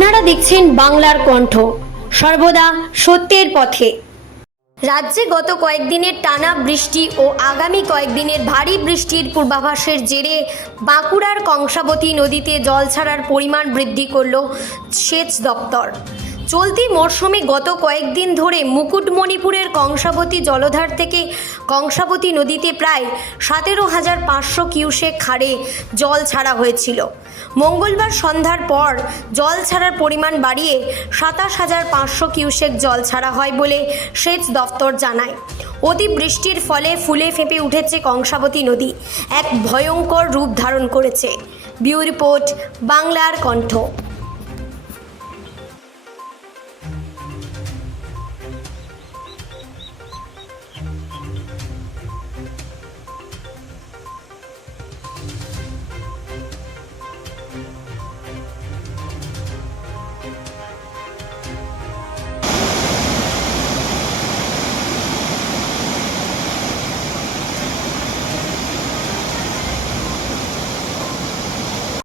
দেখছেন বাংলার কণ্ঠ। সর্বদা সত্যের পথে। রাজ্যে গত কয়েকদিনের টানা বৃষ্টি ও আগামী কয়েকদিনের ভারী বৃষ্টির পূর্বাভাসের জেরে বাঁকুড়ার কংসাবতী নদীতে জল ছাড়ার পরিমাণ বৃদ্ধি করল সেচ দপ্তর। চলতি মরশুমে গত কয়েকদিন ধরে মুকুটমণিপুরের কংসাবতী জলধার থেকে কংসাবতী নদীতে প্রায় সতেরো হাজার পাঁচশো কিউসেক খাড়ে জল ছাড়া হয়েছিল। মঙ্গলবার সন্ধ্যার পর জল ছাড়ার পরিমাণ বাড়িয়ে সাতাশ হাজার পাঁচশো কিউসেক জল ছাড়া হয় বলে সেচ দফতর জানায়। অতি বৃষ্টির ফলে ফুলে ফেঁপে উঠেছে কংসাবতী নদী। এক ভয়ঙ্কর রূপ ধারণ করেছে। বিউ রিপোর্ট, বাংলার কণ্ঠ।